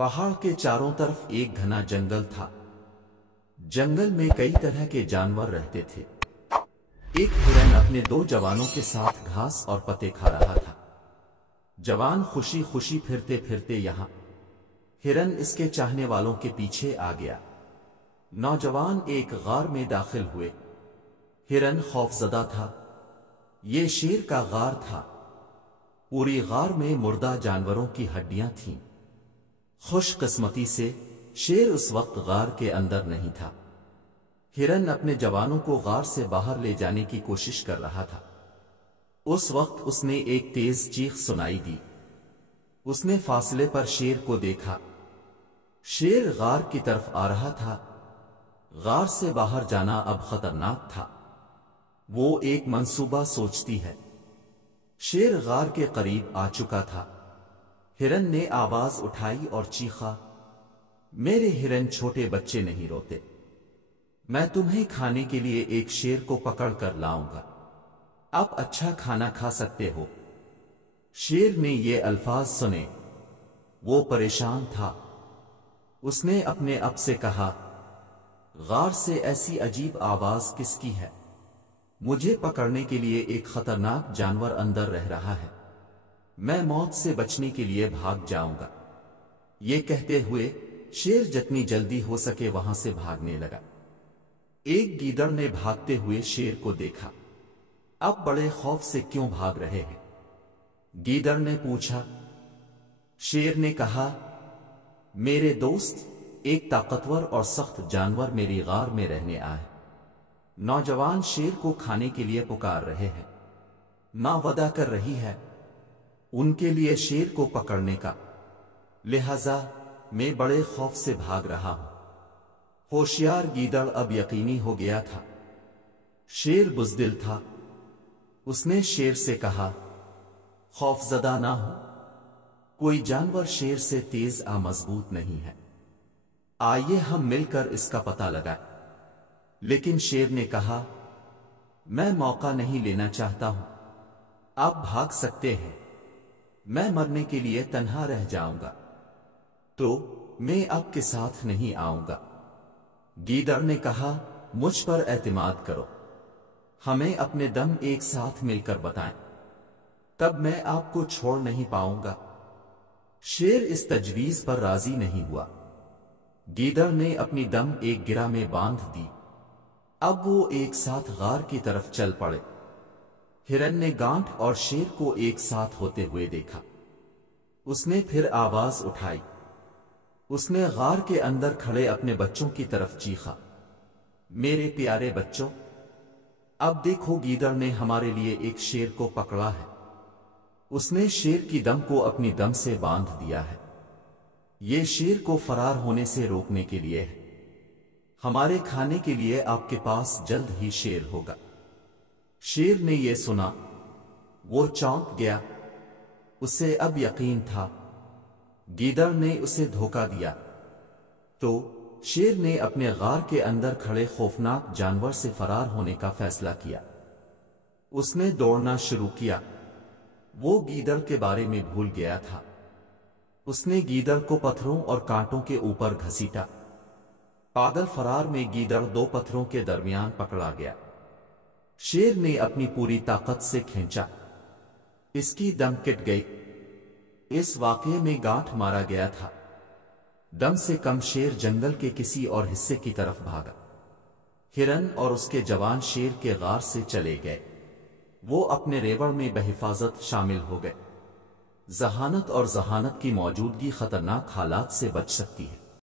पहाड़ के चारों तरफ एक घना जंगल था। जंगल में कई तरह के जानवर रहते थे। एक हिरन अपने दो जवानों के साथ घास और पत्ते खा रहा था। जवान खुशी खुशी फिरते फिरते यहाँ हिरन इसके चाहने वालों के पीछे आ गया। नौजवान एक गार में दाखिल हुए। हिरन खौफजदा था। ये शेर का गार था। पूरी गार में मुर्दा जानवरों की हड्डियां थीं। खुशकिस्मती से शेर उस वक्त गार के अंदर नहीं था। हिरन अपने जवानों को गार से बाहर ले जाने की कोशिश कर रहा था। उस वक्त उसने एक तेज चीख सुनाई दी। उसने फासले पर शेर को देखा। शेर गार की तरफ आ रहा था। गार से बाहर जाना अब खतरनाक था। वो एक मंसूबा सोचती है। शेर गार के करीब आ चुका था। हिरन ने आवाज उठाई और चीखा, मेरे हिरन छोटे बच्चे नहीं रोते। मैं तुम्हें खाने के लिए एक शेर को पकड़ कर लाऊंगा। आप अच्छा खाना खा सकते हो। शेर ने ये अल्फाज सुने। वो परेशान था। उसने अपने आप से कहा, गार से ऐसी अजीब आवाज किसकी है? मुझे पकड़ने के लिए एक खतरनाक जानवर अंदर रह रहा है। मैं मौत से बचने के लिए भाग जाऊंगा। ये कहते हुए शेर जितनी जल्दी हो सके वहां से भागने लगा। एक गीदड़ ने भागते हुए शेर को देखा। अब बड़े खौफ से क्यों भाग रहे हैं? गीदड़ ने पूछा। शेर ने कहा, मेरे दोस्त, एक ताकतवर और सख्त जानवर मेरी गार में रहने आए। नौजवान शेर को खाने के लिए पुकार रहे हैं। मां वदा कर रही है उनके लिए शेर को पकड़ने का। लिहाजा मैं बड़े खौफ से भाग रहा हूं। होशियार गीदड़ अब यकीनी हो गया था। शेर बुज़दिल था। उसने शेर से कहा, खौफजदा ना हो। कोई जानवर शेर से तेज मजबूत नहीं है। आइए हम मिलकर इसका पता लगाएं। लेकिन शेर ने कहा, मैं मौका नहीं लेना चाहता हूं। आप भाग सकते हैं। मैं मरने के लिए तन्हा रह जाऊंगा, तो मैं आपके साथ नहीं आऊंगा। गीदड़ ने कहा, मुझ पर एतमाद करो। हमें अपने दम एक साथ मिलकर बताएं, तब मैं आपको छोड़ नहीं पाऊंगा। शेर इस तजवीज पर राजी नहीं हुआ। गीदड़ ने अपनी दम एक गिरा में बांध दी। अब वो एक साथ गार की तरफ चल पड़े। हिरन ने गांठ और शेर को एक साथ होते हुए देखा। उसने फिर आवाज उठाई। उसने गार के अंदर खड़े अपने बच्चों की तरफ चीखा, मेरे प्यारे बच्चों, अब देखो गीदड़ ने हमारे लिए एक शेर को पकड़ा है। उसने शेर की दम को अपनी दम से बांध दिया है। ये शेर को फरार होने से रोकने के लिए है। हमारे खाने के लिए आपके पास जल्द ही शेर होगा। शेर ने यह सुना। वो चौंक गया। उसे अब यकीन था गीदड़ ने उसे धोखा दिया। तो शेर ने अपने गार के अंदर खड़े खौफनाक जानवर से फरार होने का फैसला किया। उसने दौड़ना शुरू किया। वो गीदड़ के बारे में भूल गया था। उसने गीदड़ को पत्थरों और कांटों के ऊपर घसीटा। पागल फरार में गीदड़ दो पत्थरों के दरमियान पकड़ा गया। शेर ने अपनी पूरी ताकत से खींचा। इसकी दम कट गई। इस वाकये में गांठ मारा गया था। दम से कम शेर जंगल के किसी और हिस्से की तरफ भागा। हिरन और उसके जवान शेर के गार से चले गए। वो अपने रेवड़ में बहिफाजत शामिल हो गए। जहानत और जहानत की मौजूदगी खतरनाक हालात से बच सकती है।